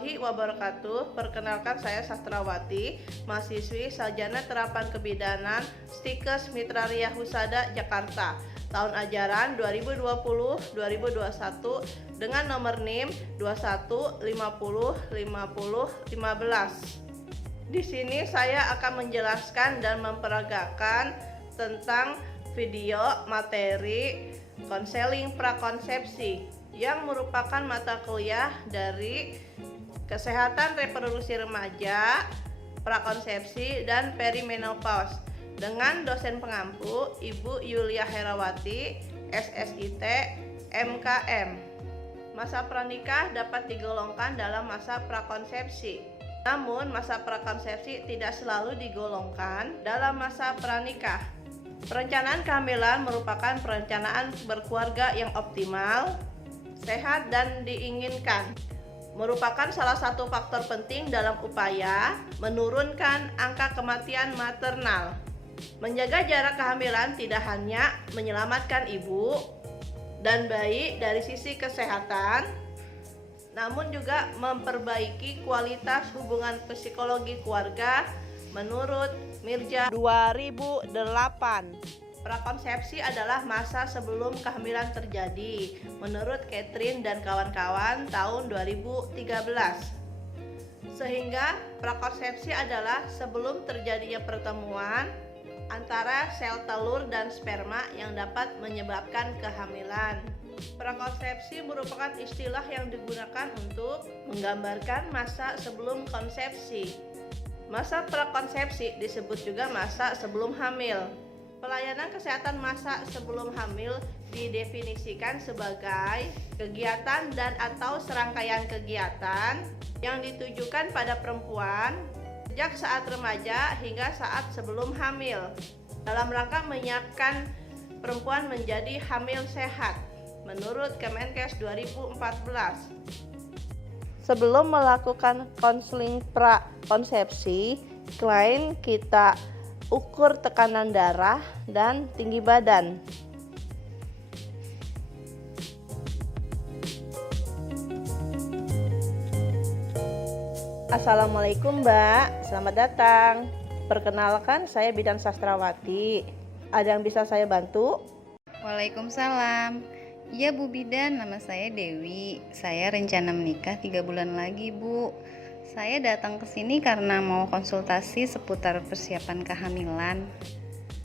warahmatullahi wabarakatuh. Perkenalkan, saya Sastrawati, mahasiswi Sarjana Terapan Kebidanan Stikes Mitra Riah Husada, Jakarta. Tahun ajaran 2020-2021 dengan nomor NIM 21505015. Di sini saya akan menjelaskan dan memperagakan tentang video materi konseling prakonsepsi yang merupakan mata kuliah dari kesehatan reproduksi remaja, prakonsepsi, dan perimenopause dengan dosen pengampu Ibu Yulia Herawati, SSIT, MKM. Masa pranikah dapat digolongkan dalam masa prakonsepsi. Namun, masa prakonsepsi tidak selalu digolongkan dalam masa pranikah. Perencanaan kehamilan merupakan perencanaan berkeluarga yang optimal, sehat, dan diinginkan. Merupakan salah satu faktor penting dalam upaya menurunkan angka kematian maternal. Menjaga jarak kehamilan tidak hanya menyelamatkan ibu dan bayi dari sisi kesehatan, namun juga memperbaiki kualitas hubungan psikologi keluarga menurut Mirja 2008. Prakonsepsi adalah masa sebelum kehamilan terjadi menurut Catherine dan kawan-kawan tahun 2013. Sehingga prakonsepsi adalah sebelum terjadinya pertemuan antara sel telur dan sperma yang dapat menyebabkan kehamilan. Prakonsepsi merupakan istilah yang digunakan untuk menggambarkan masa sebelum konsepsi. Masa prakonsepsi disebut juga masa sebelum hamil. Pelayanan kesehatan masa sebelum hamil didefinisikan sebagai kegiatan dan atau serangkaian kegiatan yang ditujukan pada perempuan sejak saat remaja hingga saat sebelum hamil dalam rangka menyiapkan perempuan menjadi hamil sehat menurut Kemenkes 2014. Sebelum melakukan konseling prakonsepsi, selain kita ukur tekanan darah dan tinggi badan. Assalamualaikum Mbak, selamat datang. Perkenalkan, saya Bidan Sastrawati. Ada yang bisa saya bantu? Waalaikumsalam. Iya Bu Bidan, nama saya Dewi. Saya rencana menikah 3 bulan lagi Bu. Saya datang ke sini karena mau konsultasi seputar persiapan kehamilan.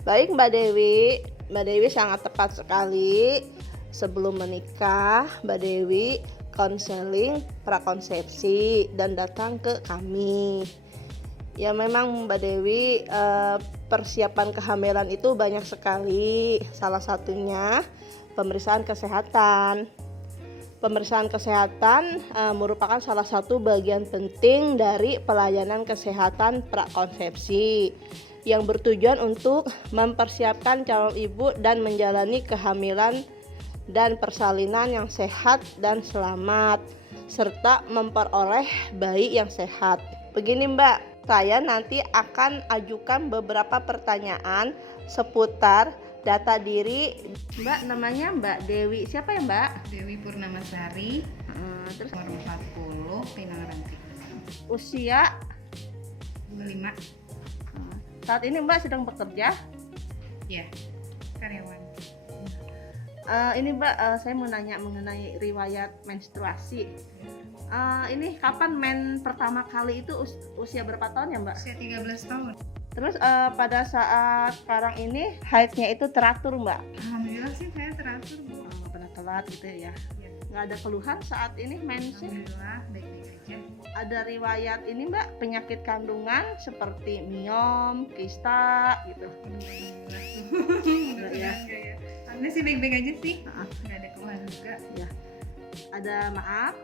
Baik Mbak Dewi, Mbak Dewi sangat tepat sekali. Sebelum menikah, Mbak Dewi konseling prakonsepsi dan datang ke kami. Ya memang Mbak Dewi, persiapan kehamilan itu banyak sekali. Salah satunya pemeriksaan kesehatan. Pemeriksaan kesehatan merupakan salah satu bagian penting dari pelayanan kesehatan prakonsepsi yang bertujuan untuk mempersiapkan calon ibu dan menjalani kehamilan dan persalinan yang sehat dan selamat serta memperoleh bayi yang sehat. Begini Mbak, saya nanti akan ajukan beberapa pertanyaan seputar data diri. Mbak, namanya Mbak Dewi siapa ya Mbak? Dewi Purnamasari, Terus umur 40, Pinang Ranti. usia 25. saat ini Mbak sedang bekerja? Ya, karyawan. Ini Mbak, saya mau nanya mengenai riwayat menstruasi. Ini kapan men pertama kali itu usia berapa tahun ya Mbak? Usia 13 tahun. Terus pada saat sekarang ini haidnya itu teratur Mbak? Alhamdulillah sih saya teratur Bu. Nggak pernah telat gitu ya? Ya, Nggak ada keluhan saat ini mensnya? Alhamdulillah baik-baik aja. Ada riwayat ini Mbak, penyakit kandungan seperti miom, kista gitu? Mudah-mudahan ya. enggak ya. Anda sih baik-baik aja sih. Maaf. Nggak ada keluhan juga. Ya.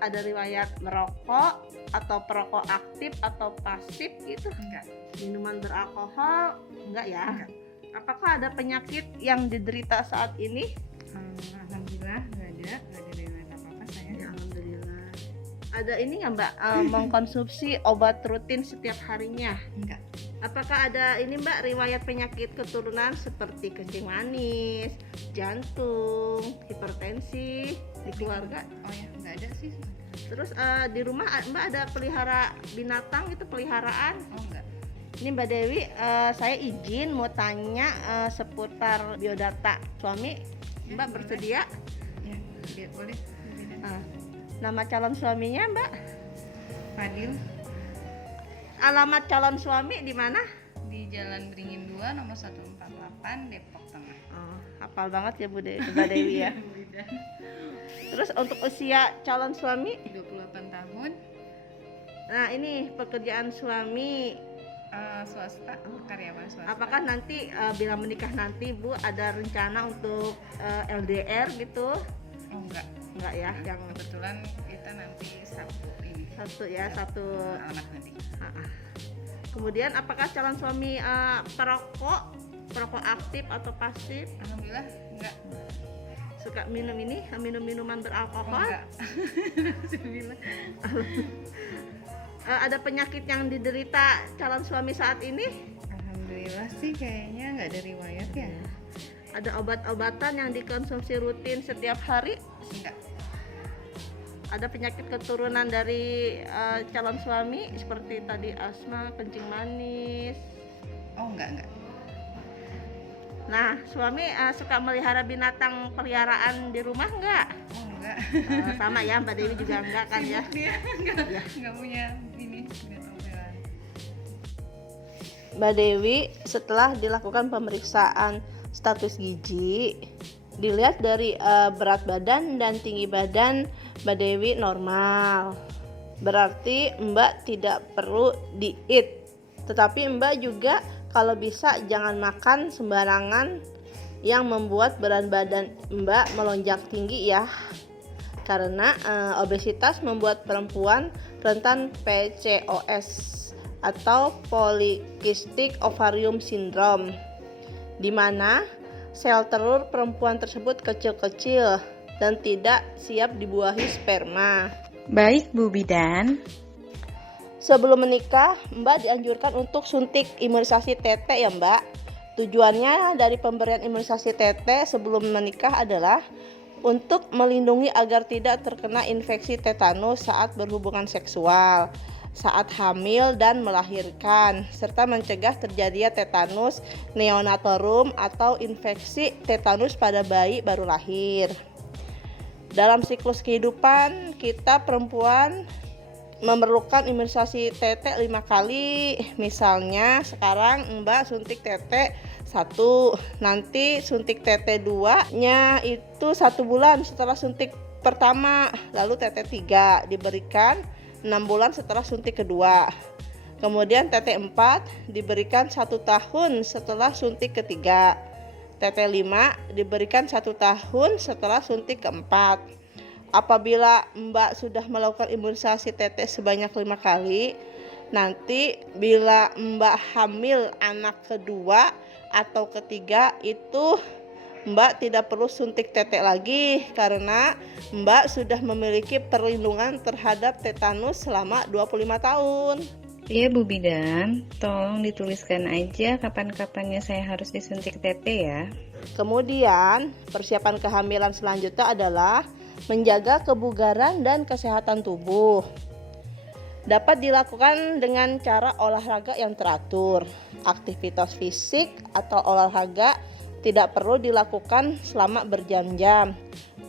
Ada riwayat merokok atau perokok aktif atau pasif gitu? Enggak. Minuman beralkohol enggak ya? Enggak. Apakah ada penyakit yang diderita saat ini? Alhamdulillah nggak ada riwayat apa-apa saya. Ya, alhamdulillah. Ada ini nggak Mbak, mengkonsumsi obat rutin setiap harinya? Enggak. Apakah ada ini Mbak, riwayat penyakit keturunan seperti kencing manis, jantung, hipertensi? di keluarga? Oh ya, nggak ada sih. Terus di rumah Mbak ada pelihara binatang gitu, peliharaan? Oh enggak. Ini Mbak Dewi, saya izin mau tanya seputar biodata suami. Mbak bersedia? Ya, boleh. Nama calon suaminya Mbak? Fadil, Alamat calon suami di mana? di Jalan Beringin 2 nomor 148 Depok Tengah. Oh, hafal banget ya Mbak Dewi ya. Terus untuk usia calon suami? 28 tahun, Nah ini pekerjaan suami. swasta, karyawan swasta. Apakah nanti bila menikah nanti Bu ada rencana untuk LDR gitu? Oh enggak. Enggak ya, yang Kebetulan kita nanti Sabtu ini. satu ya, satu. Alamat nanti. Kemudian apakah calon suami perokok aktif atau pasif? Alhamdulillah enggak. Suka minum-minuman beralkohol? Enggak. Alhamdulillah. Ada penyakit yang diderita calon suami saat ini? Alhamdulillah sih kayaknya nggak ada riwayat ya. Ada obat-obatan yang dikonsumsi rutin setiap hari? Enggak. Ada penyakit keturunan dari calon suami seperti tadi asma, kencing manis? Oh enggak. Nah, suami suka melihara binatang peliharaan di rumah enggak? Oh enggak. Sama ya, Mbak Dewi juga enggak kan ya? Dia enggak punya ini binatang peliharaan. Mbak Dewi setelah dilakukan pemeriksaan status gizi, dilihat dari berat badan dan tinggi badan Mbak Dewi normal. Berarti Mbak tidak perlu diet. Tetapi Mbak juga kalau bisa jangan makan sembarangan yang membuat berat badan Mbak melonjak tinggi ya. Karena obesitas membuat perempuan rentan PCOS atau Polycystic Ovarium Syndrome, di mana sel telur perempuan tersebut kecil-kecil dan tidak siap dibuahi sperma. Baik Bu Bidan. Sebelum menikah, Mbak dianjurkan untuk suntik imunisasi TT ya Mbak. Tujuannya dari pemberian imunisasi TT sebelum menikah adalah untuk melindungi agar tidak terkena infeksi tetanus saat berhubungan seksual, saat hamil dan melahirkan, serta mencegah terjadinya tetanus neonatorum atau infeksi tetanus pada bayi baru lahir. Dalam siklus kehidupan kita perempuan memerlukan imunisasi TT 5 kali. Misalnya sekarang Mbak suntik TT 1, nanti suntik TT 2 nya itu 1 bulan setelah suntik pertama, lalu TT 3 diberikan 6 bulan setelah suntik kedua. Kemudian TT 4 diberikan 1 tahun setelah suntik ketiga. TT 5 diberikan 1 tahun setelah suntik keempat. Apabila Mbak sudah melakukan imunisasi TT sebanyak 5 kali, nanti bila Mbak hamil anak kedua atau ketiga itu Mbak tidak perlu suntik TT lagi karena Mbak sudah memiliki perlindungan terhadap tetanus selama 25 tahun. Iya Bu Bidan, tolong dituliskan aja kapan-kapannya saya harus disuntik TT ya. Kemudian persiapan kehamilan selanjutnya adalah menjaga kebugaran dan kesehatan tubuh. Dapat dilakukan dengan cara olahraga yang teratur. Aktivitas fisik atau olahraga tidak perlu dilakukan selama berjam-jam.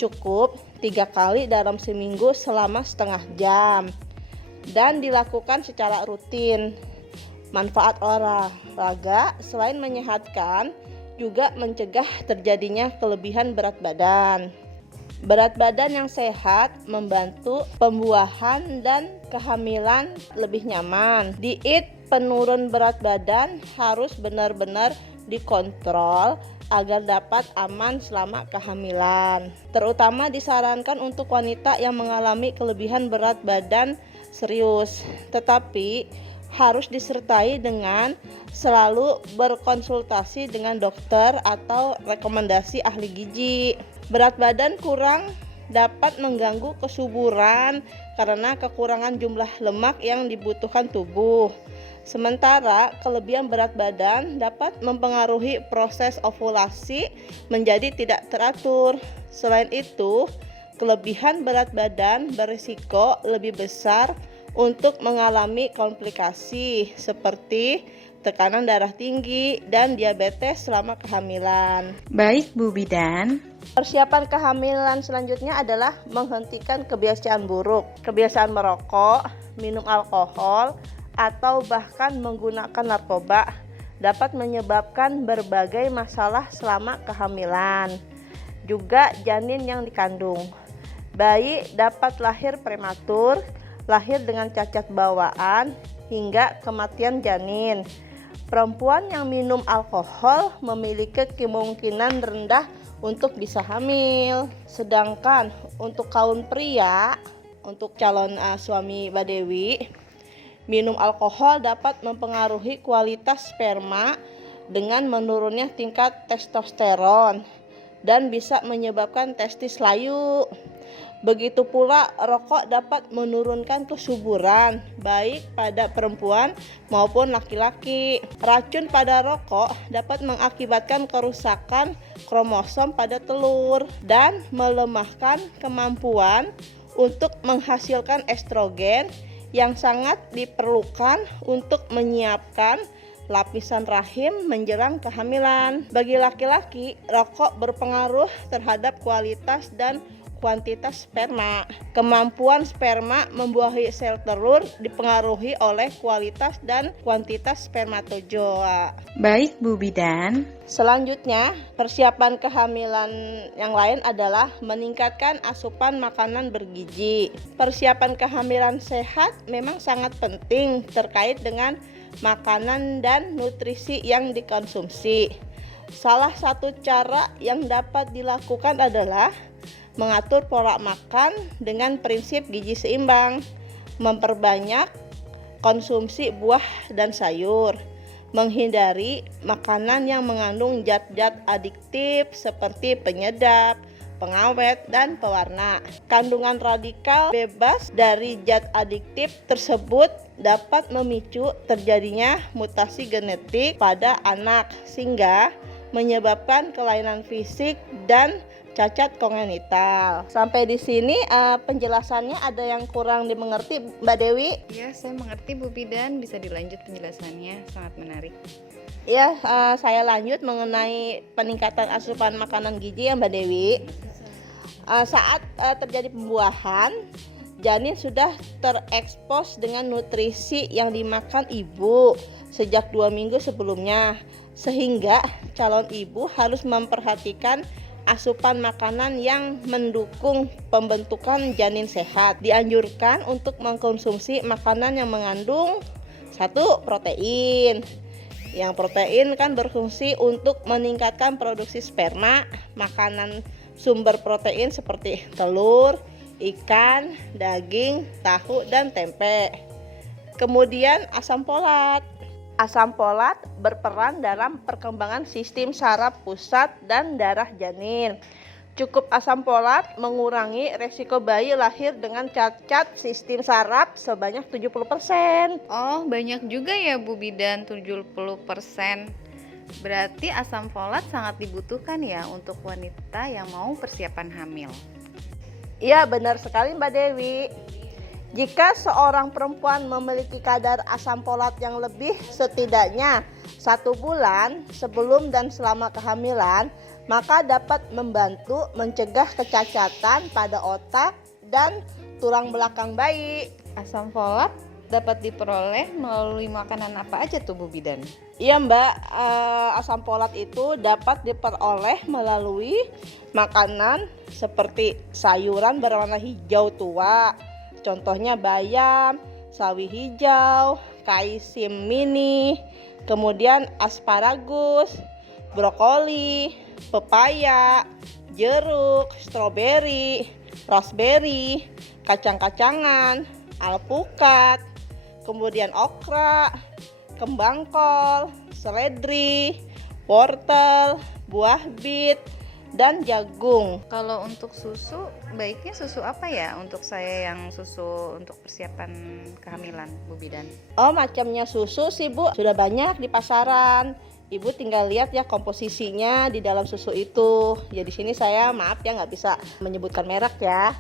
Cukup 3 kali dalam seminggu selama setengah jam. Dan dilakukan secara rutin. Manfaat olahraga selain menyehatkan juga mencegah terjadinya kelebihan berat badan. Berat badan yang sehat membantu pembuahan dan kehamilan lebih nyaman. Diet penurun berat badan harus benar-benar dikontrol agar dapat aman selama kehamilan. Terutama disarankan untuk wanita yang mengalami kelebihan berat badan serius. Tetapi harus disertai dengan selalu berkonsultasi dengan dokter atau rekomendasi ahli gizi. Berat badan kurang dapat mengganggu kesuburan karena kekurangan jumlah lemak yang dibutuhkan tubuh. Sementara kelebihan berat badan dapat mempengaruhi proses ovulasi menjadi tidak teratur. Selain itu, Kelebihan berat badan berisiko lebih besar untuk mengalami komplikasi seperti tekanan darah tinggi dan diabetes selama kehamilan. Baik Bu Bidan. Persiapan kehamilan selanjutnya adalah menghentikan kebiasaan buruk, kebiasaan merokok, minum alkohol, atau bahkan menggunakan narkoba dapat menyebabkan berbagai masalah selama kehamilan. Juga janin yang dikandung. Bayi dapat lahir prematur, lahir dengan cacat bawaan, hingga kematian janin. Perempuan yang minum alkohol memiliki kemungkinan rendah untuk bisa hamil. Sedangkan untuk kaum pria, untuk calon suami Mbak Dewi, minum alkohol dapat mempengaruhi kualitas sperma dengan menurunnya tingkat testosteron dan bisa menyebabkan testis layu. Begitu pula rokok dapat menurunkan kesuburan baik pada perempuan maupun laki-laki. Racun pada rokok dapat mengakibatkan kerusakan kromosom pada telur dan melemahkan kemampuan untuk menghasilkan estrogen yang sangat diperlukan untuk menyiapkan lapisan rahim menjelang kehamilan. Bagi laki-laki, rokok berpengaruh terhadap kualitas dan kuantitas sperma. Kemampuan sperma membuahi sel telur dipengaruhi oleh kualitas dan kuantitas spermatozoa. Baik Bu Bidan. Selanjutnya, persiapan kehamilan yang lain adalah meningkatkan asupan makanan bergizi. Persiapan kehamilan sehat memang sangat penting terkait dengan makanan dan nutrisi yang dikonsumsi. Salah satu cara yang dapat dilakukan adalah mengatur pola makan dengan prinsip gizi seimbang, memperbanyak konsumsi buah dan sayur, menghindari makanan yang mengandung zat-zat adiktif seperti penyedap, pengawet, dan pewarna. Kandungan radikal bebas dari zat adiktif tersebut dapat memicu terjadinya mutasi genetik pada anak sehingga menyebabkan kelainan fisik dan cacat kongenital. Sampai di sini penjelasannya ada yang kurang dimengerti, Mbak Dewi? Ya, saya mengerti Bu Bidan, bisa dilanjut penjelasannya, sangat menarik. Ya, saya lanjut mengenai peningkatan asupan makanan gizi ya Mbak Dewi. Saat terjadi pembuahan, janin sudah terekspos dengan nutrisi yang dimakan ibu sejak 2 minggu sebelumnya, sehingga calon ibu harus memperhatikan asupan makanan yang mendukung pembentukan janin sehat. Dianjurkan untuk mengkonsumsi makanan yang mengandung 1. Protein. Yang protein kan berfungsi untuk meningkatkan produksi sperma. Makanan sumber protein seperti telur, ikan, daging, tahu, dan tempe. Kemudian asam folat. Asam folat berperan dalam perkembangan sistem saraf pusat dan darah janin. Cukup asam folat mengurangi resiko bayi lahir dengan cacat sistem saraf sebanyak 70%. Oh, banyak juga ya Bu Bidan, 70%. Berarti asam folat sangat dibutuhkan ya untuk wanita yang mau persiapan hamil. Iya, benar sekali Mbak Dewi. Jika seorang perempuan memiliki kadar asam folat yang lebih setidaknya 1 bulan sebelum dan selama kehamilan, maka dapat membantu mencegah kecacatan pada otak dan tulang belakang bayi. Asam folat dapat diperoleh melalui makanan apa aja tuh Bu Bidan? Iya Mbak, asam folat itu dapat diperoleh melalui makanan seperti sayuran berwarna hijau tua. Contohnya bayam, sawi hijau, kaisim mini, kemudian asparagus, brokoli, pepaya, jeruk, stroberi, raspberry, kacang-kacangan, alpukat, kemudian okra, kembang kol, seledri, wortel, buah bit, dan jagung. Kalau untuk susu, baiknya susu apa ya untuk saya yang susu untuk persiapan kehamilan Bu Bidan? Oh, macamnya susu sih Bu, sudah banyak di pasaran. Ibu tinggal lihat ya komposisinya di dalam susu itu. Ya di sini saya maaf ya nggak bisa menyebutkan merek ya.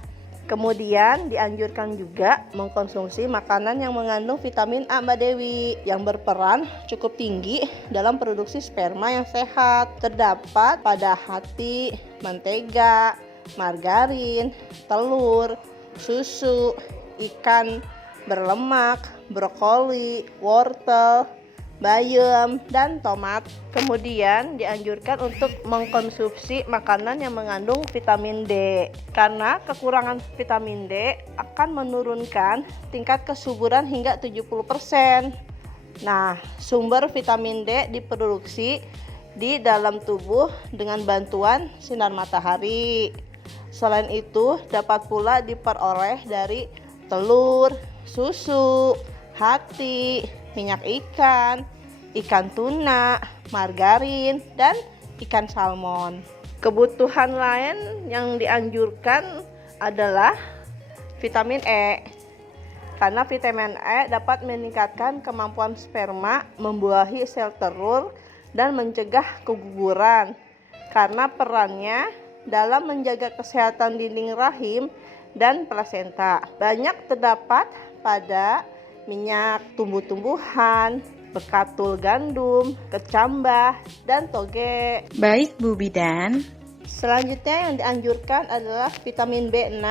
Kemudian dianjurkan juga mengkonsumsi makanan yang mengandung vitamin A, Mbak Dewi, yang berperan cukup tinggi dalam produksi sperma yang sehat. Terdapat pada hati, mentega, margarin, telur, susu, ikan berlemak, brokoli, wortel, bayam, dan tomat. Kemudian dianjurkan untuk mengkonsumsi makanan yang mengandung vitamin D, karena kekurangan vitamin D akan menurunkan tingkat kesuburan hingga 70%. Nah, sumber vitamin D diproduksi di dalam tubuh dengan bantuan sinar matahari. Selain itu, dapat pula diperoleh dari telur, susu, hati, minyak ikan, ikan tuna, margarin, dan ikan salmon. Kebutuhan lain yang dianjurkan adalah vitamin E, karena vitamin E dapat meningkatkan kemampuan sperma membuahi sel telur dan mencegah keguguran, karena perannya dalam menjaga kesehatan dinding rahim dan plasenta. Banyak terdapat pada minyak tumbuh-tumbuhan, bekatul gandum, kecambah, dan toge. Baik Bu Bidan. Selanjutnya yang dianjurkan adalah vitamin B6,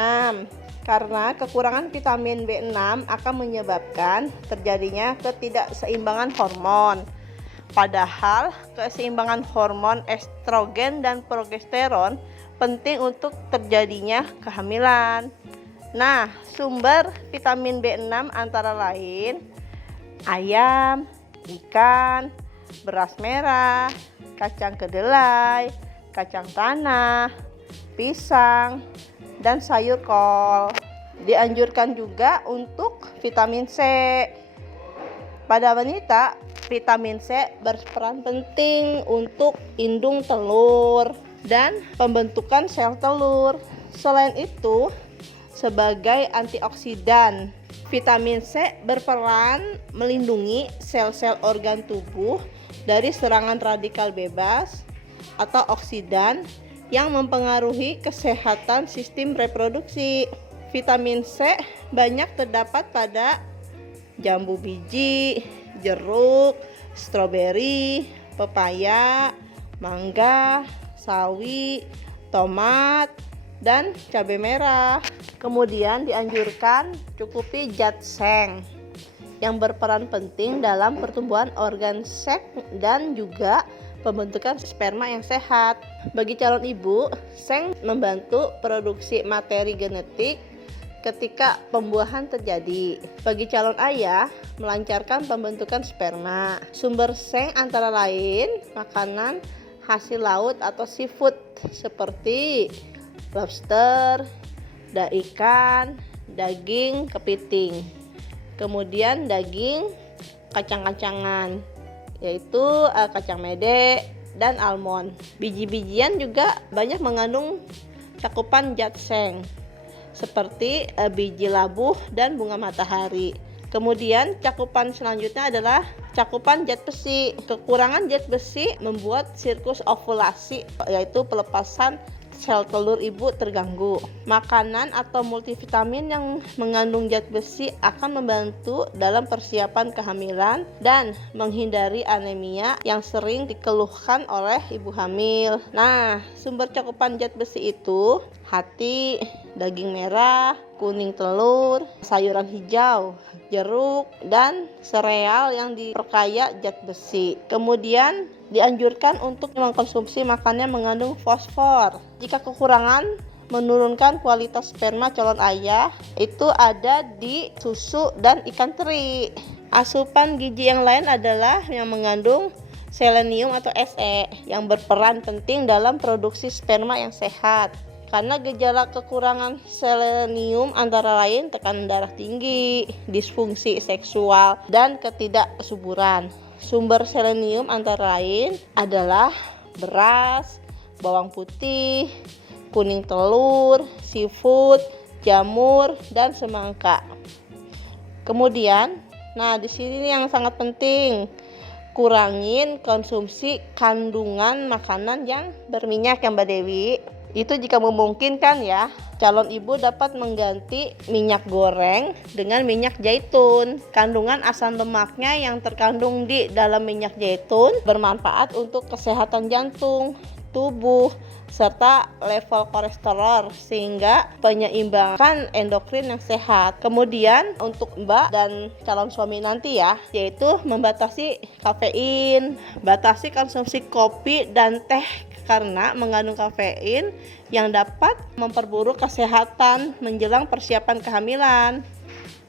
karena kekurangan vitamin B6 akan menyebabkan terjadinya ketidakseimbangan hormon. Padahal keseimbangan hormon estrogen dan progesteron penting untuk terjadinya kehamilan. Nah, sumber vitamin B6 antara lain ayam, ikan, beras merah, kacang kedelai, kacang tanah, pisang, dan sayur kol. Dianjurkan juga untuk vitamin C. Pada wanita, vitamin C berperan penting untuk indung telur dan pembentukan sel telur. Selain itu, sebagai antioksidan, vitamin C berperan melindungi sel-sel organ tubuh dari serangan radikal bebas atau oksidan yang mempengaruhi kesehatan sistem reproduksi. Vitamin C banyak terdapat pada jambu biji, jeruk, stroberi, pepaya, mangga, sawi, tomat, dan cabai merah. Kemudian dianjurkan cukupi ginseng yang berperan penting dalam pertumbuhan organ seks dan juga pembentukan sperma yang sehat. Bagi calon ibu, seng membantu produksi materi genetik ketika pembuahan terjadi. Bagi calon ayah, melancarkan pembentukan sperma. Sumber seng antara lain makanan hasil laut atau seafood seperti lobster, ikan, daging kepiting. Kemudian daging kacang-kacangan, yaitu kacang mede dan almond. Biji-bijian juga banyak mengandung cakupan ginseng seperti biji labuh dan bunga matahari. Kemudian cakupan selanjutnya adalah cakupan zat besi. Kekurangan zat besi membuat siklus ovulasi, yaitu pelepasan sel telur ibu terganggu. Makanan atau multivitamin yang mengandung zat besi akan membantu dalam persiapan kehamilan dan menghindari anemia yang sering dikeluhkan oleh ibu hamil. Nah, sumber cakupan zat besi itu hati, daging merah, kuning telur, sayuran hijau, jeruk, dan sereal yang diperkaya zat besi. Kemudian dianjurkan untuk mengkonsumsi makanan yang mengandung fosfor. Jika kekurangan, menurunkan kualitas sperma calon ayah itu ada di susu dan ikan teri. Asupan gizi yang lain adalah yang mengandung selenium atau Se yang berperan penting dalam produksi sperma yang sehat. Karena gejala kekurangan selenium antara lain tekanan darah tinggi, disfungsi seksual, dan ketidaksuburan. Sumber selenium antara lain adalah beras, bawang putih, kuning telur, seafood, jamur, dan semangka. Kemudian, di sini yang sangat penting, kurangin konsumsi kandungan makanan yang berminyak ya Mbak Dewi. Itu jika memungkinkan ya. Calon ibu dapat mengganti minyak goreng dengan minyak zaitun. Kandungan asam lemaknya yang terkandung di dalam minyak zaitun bermanfaat untuk kesehatan jantung, tubuh, serta level kolesterol sehingga penyeimbangkan endokrin yang sehat. Kemudian untuk Mbak dan calon suami nanti ya, yaitu membatasi kafein, batasi konsumsi kopi dan teh karena mengandung kafein yang dapat memperburuk kesehatan menjelang persiapan kehamilan.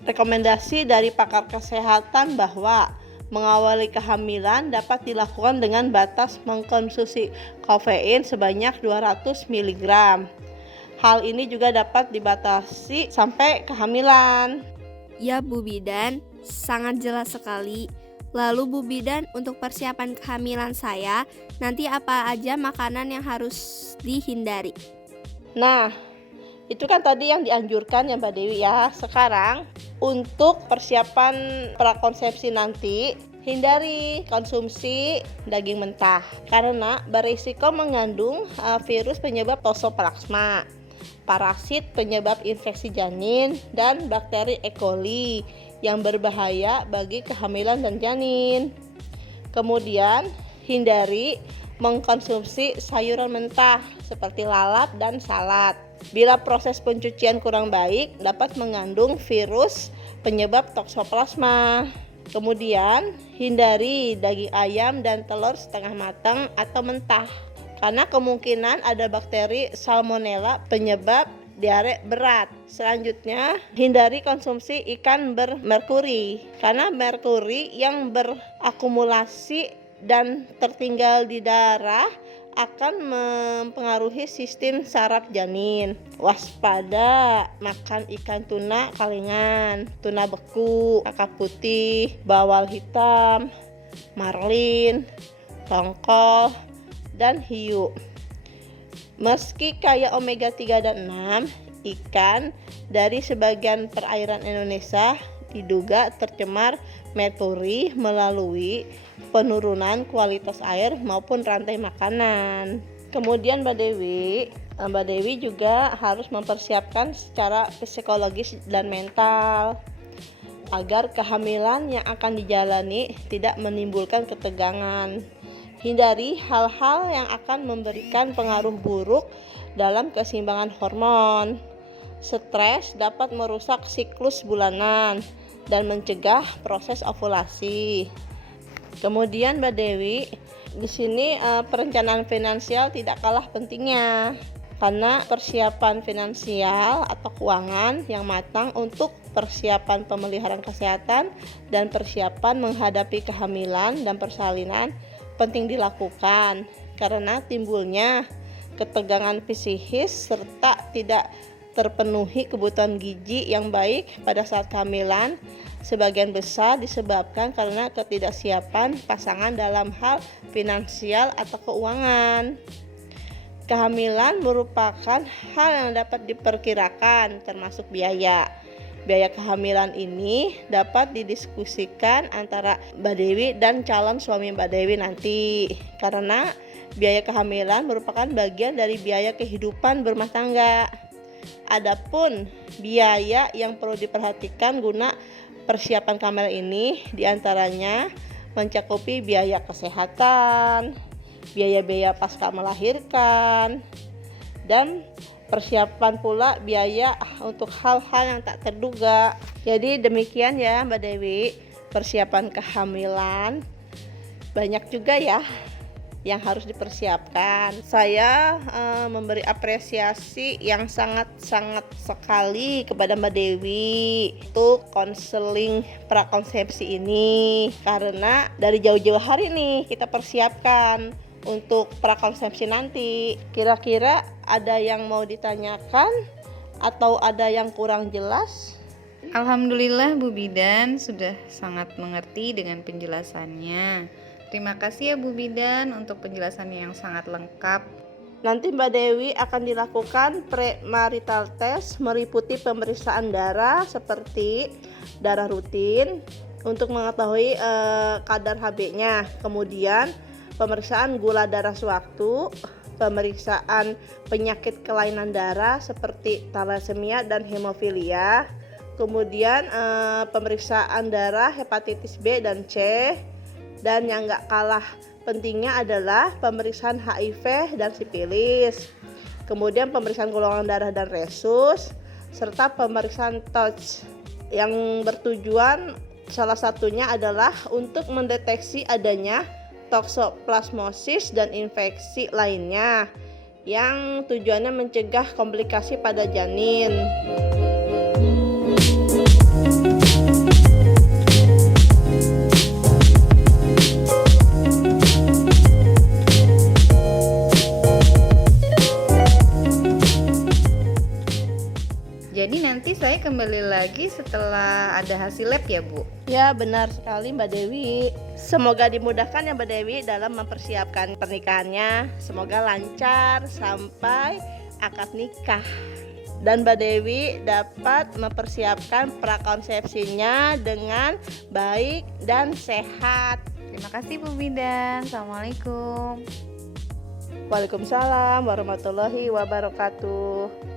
Rekomendasi dari pakar kesehatan bahwa mengawali kehamilan dapat dilakukan dengan batas mengkonsumsi kafein sebanyak 200 mg. Hal ini juga dapat dibatasi sampai kehamilan. Ya Bu Bidan, sangat jelas sekali. Lalu Bu Bidan, untuk persiapan kehamilan saya, nanti apa aja makanan yang harus dihindari? Nah, itu kan tadi yang dianjurkan ya Mbak Dewi ya. Sekarang untuk persiapan prakonsepsi nanti, hindari konsumsi daging mentah karena berisiko mengandung virus penyebab Toxoplasma, parasit penyebab infeksi janin, dan bakteri E. coli yang berbahaya bagi kehamilan dan janin. Kemudian hindari mengkonsumsi sayuran mentah seperti lalap dan salad. Bila proses pencucian kurang baik dapat mengandung virus penyebab Toxoplasma. Kemudian hindari daging ayam dan telur setengah matang atau mentah karena kemungkinan ada bakteri Salmonella penyebab diare berat. Selanjutnya, hindari konsumsi ikan bermerkuri karena merkuri yang berakumulasi dan tertinggal di darah akan mempengaruhi sistem saraf janin. Waspada makan ikan tuna kalengan, tuna beku, kakap putih, bawal hitam, marlin, tongkol, dan hiu. Meski kaya omega 3 dan 6, ikan dari sebagian perairan Indonesia diduga tercemar merkuri melalui penurunan kualitas air maupun rantai makanan. Kemudian Mbak Dewi juga harus mempersiapkan secara psikologis dan mental agar kehamilan yang akan dijalani tidak menimbulkan ketegangan. Hindari hal-hal yang akan memberikan pengaruh buruk dalam keseimbangan hormon. Stres dapat merusak siklus bulanan dan mencegah proses ovulasi. Kemudian Mbak Dewi, di sini perencanaan finansial tidak kalah pentingnya karena persiapan finansial atau keuangan yang matang untuk persiapan pemeliharaan kesehatan dan persiapan menghadapi kehamilan dan persalinan penting dilakukan karena timbulnya ketegangan psikis serta tidak terpenuhi kebutuhan gizi yang baik pada saat kehamilan sebagian besar disebabkan karena ketidaksiapan pasangan dalam hal finansial atau keuangan. Kehamilan merupakan hal yang dapat diperkirakan termasuk biaya. Biaya kehamilan ini dapat didiskusikan antara Mbak Dewi dan calon suami Mbak Dewi nanti karena biaya kehamilan merupakan bagian dari biaya kehidupan berumah tangga. Adapun biaya yang perlu diperhatikan guna persiapan kehamilan ini diantaranya mencakupi biaya kesehatan, biaya-biaya pasca melahirkan, dan persiapan pula biaya untuk hal-hal yang tak terduga. Jadi demikian ya Mbak Dewi, persiapan kehamilan banyak juga ya yang harus dipersiapkan. Saya memberi apresiasi yang sangat-sangat sekali kepada Mbak Dewi untuk konseling prakonsepsi ini karena dari jauh-jauh hari nih kita persiapkan untuk prakonsepsi nanti. Kira-kira ada yang mau ditanyakan atau ada yang kurang jelas? Alhamdulillah Bu Bidan sudah sangat mengerti dengan penjelasannya. Terima kasih ya Bu Bidan untuk penjelasannya yang sangat lengkap. Nanti Mbak Dewi akan dilakukan premarital test meliputi pemeriksaan darah seperti darah rutin, untuk mengetahui kadar HB-nya. Kemudian pemeriksaan gula darah sewaktu, pemeriksaan penyakit kelainan darah seperti thalassemia dan hemofilia. Kemudian pemeriksaan darah hepatitis B dan C. Dan yang gak kalah pentingnya adalah pemeriksaan HIV dan sifilis. Kemudian pemeriksaan golongan darah dan resus, serta pemeriksaan TOUCH yang bertujuan salah satunya adalah untuk mendeteksi adanya toksoplasmosis dan infeksi lainnya yang tujuannya mencegah komplikasi pada janin. Jadi nanti saya kembali lagi setelah ada hasil lab ya Bu? Ya, benar sekali Mbak Dewi. Semoga dimudahkan ya Mbak Dewi dalam mempersiapkan pernikahannya. Semoga lancar sampai akad nikah. Dan Mbak Dewi dapat mempersiapkan prakonsepsinya dengan baik dan sehat. Terima kasih Bu Bidan. Assalamualaikum. Waalaikumsalam warahmatullahi wabarakatuh.